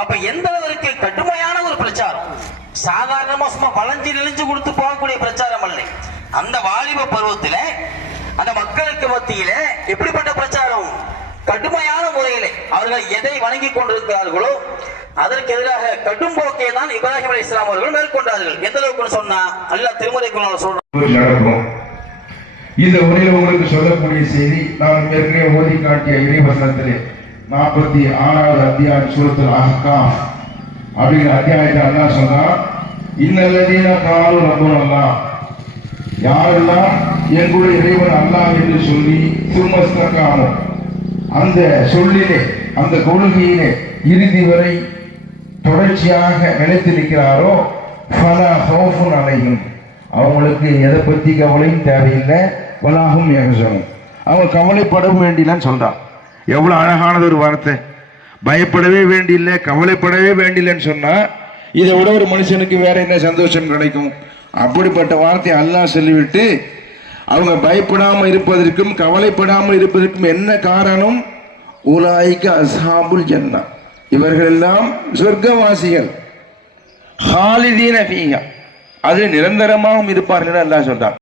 அப்ப எந்த அளவிற்கு கடுமையான ஒரு பிரச்சாரம்? சாதாரணமா சும்மா வளைஞ்சு நெளிஞ்சு கொடுத்து போகக்கூடிய பிரச்சாரம் அல்ல. அந்த வாலிப பருவத்தில அந்த மக்களுக்கு மத்தியில எப்படிப்பட்ட பிரச்சாரம்? கடுமையான முறையிலே அவர்கள் எதை வணங்கி கொண்டிருக்கிறார்களோ அதற்கு எதிராக கடும் போக்கை தான் இப்ராஹிம் அலி இஸ்லாம் அவர்கள் மேற்கொண்டார்கள். எந்த அளவுக்கு சொன்னா? அல்ல திருமுறைக்குள்ள சொல்றான். நடக்கும் இந்த உரையில உங்களுக்கு சொல்லக்கூடிய செய்தி நான் ஏற்கனவே ஓதி காட்டிய இறைவசனத்திலே நாற்பத்தி ஆறாவது அத்தியாயம் சூரத்தில் அஹ்காம். அப்படிங்கிற அத்தியாயத்தை அண்ணா சொன்னா இன்னல்லதீன காலு ரப்பன் அல்லா யாரெல்லாம் எங்களுடைய இறைவன் அல்லா என்று சொல்லி திருமஸ்தகாமோ அந்த சொல்லிலே அந்த கொள்கையிலே இறுதி வரை தொடர்ச்சியாக நிலைத்து நிற்கிறாரோ பல ஹோஃபுன் அலையும் அவங்களுக்கு எதை பற்றி கவலையும் தேவையில்லை. பலாகும் யகசனும் அவங்க கவலைப்படவும் வேண்டியலன்னு சொல்கிறான் எவ்வளவு அழகானது ஒரு வார்த்தை. பயப்படவே வேண்டியில்லை கவலைப்படவே வேண்டியில்லைன்னு சொன்னா இதை விட ஒரு மனுஷனுக்கு வேற என்ன சந்தோஷம் கிடைக்கும்? அப்படிப்பட்ட வார்த்தையை அல்லாஹ் சொல்லிவிட்டு அவங்க பயப்படாமல் இருப்பதற்கும் கவலைப்படாமல் இருப்பதற்கும் என்ன காரணம்? உலாய்க்கு அசாபுல் ஜன்னா. இவர்கள் எல்லாம் சொர்க்கவாசிகள். ஹாலிதீன அது நிரந்தரமாகவும் இருப்பார்கள் என்று அல்லாஹ் சொல்றான்.